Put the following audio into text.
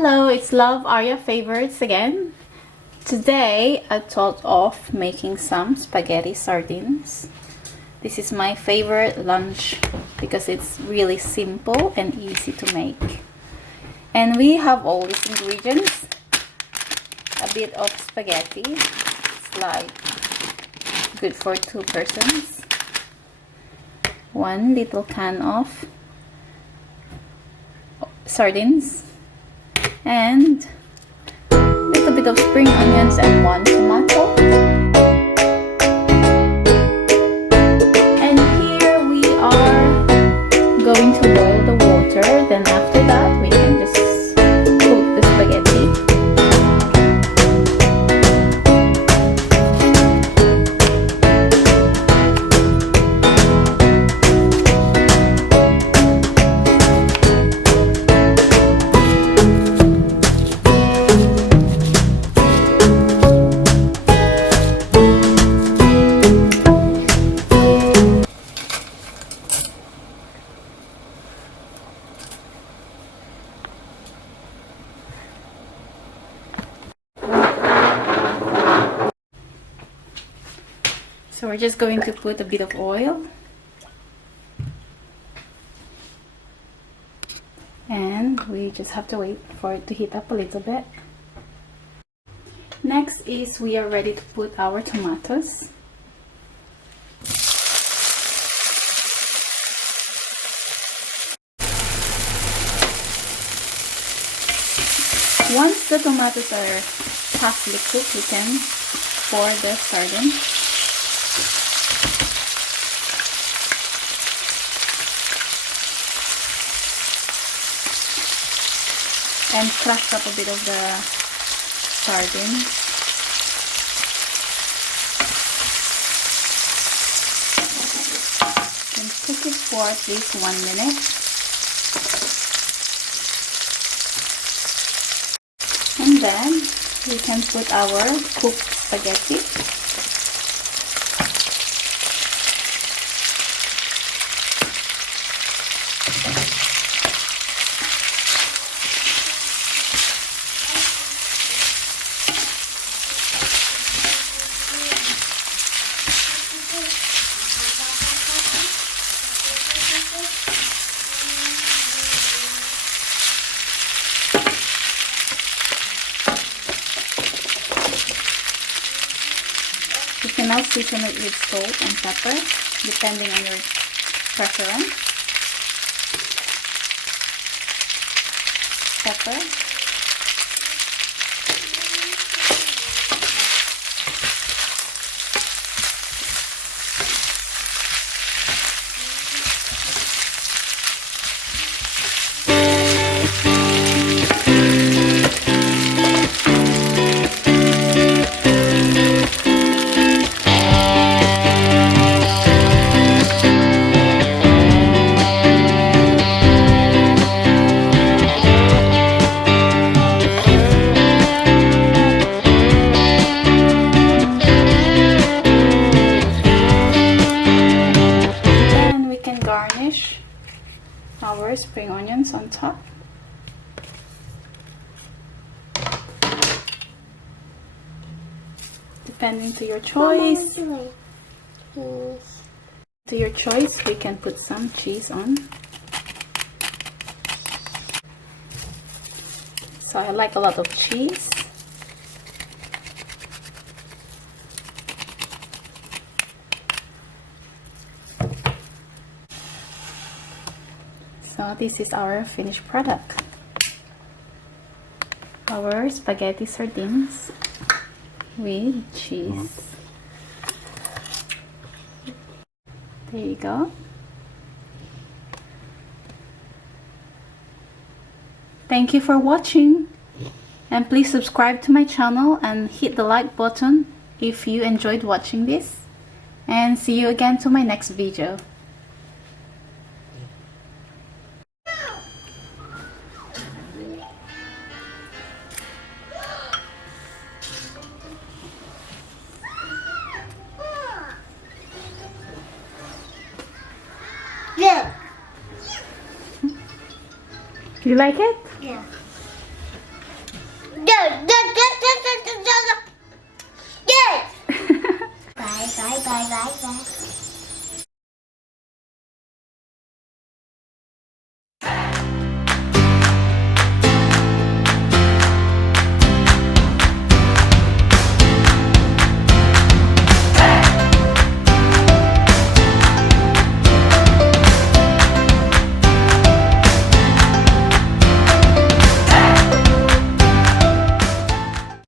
Hello, it's Love Arya Favorites again. Today I thought of making some spaghetti sardines. This is my favorite lunch because it's really simple and easy to make. And we have all these ingredients. A bit of spaghetti. It's like good for 2 persons. 1 little can of sardines. And a little bit of spring onions and 1 tomato. And here we are going to boil the water. Then after that we can just cook the spaghetti. So we're just going to put a bit of oil and we just have to wait for it to heat up a little bit. Next is we are ready to put our tomatoes. Once the tomatoes are partially cooked, we can pour the sardines. And crush up a bit of the sardines. And cook it for at least 1 minute. And then we can put our cooked spaghetti. You can now season it with salt and pepper, depending on your preference. Pepper. Garnish our spring onions on top. Depending to your choice. To your choice, we can put some cheese on. So I like a lot of cheese. So this is our finished product. Our spaghetti sardines with cheese. There you go. Thank you for watching. And please subscribe to my channel and hit the like button if you enjoyed watching this. And see you again to my next video. Yeah. You like it? Yeah. bye, bye, bye.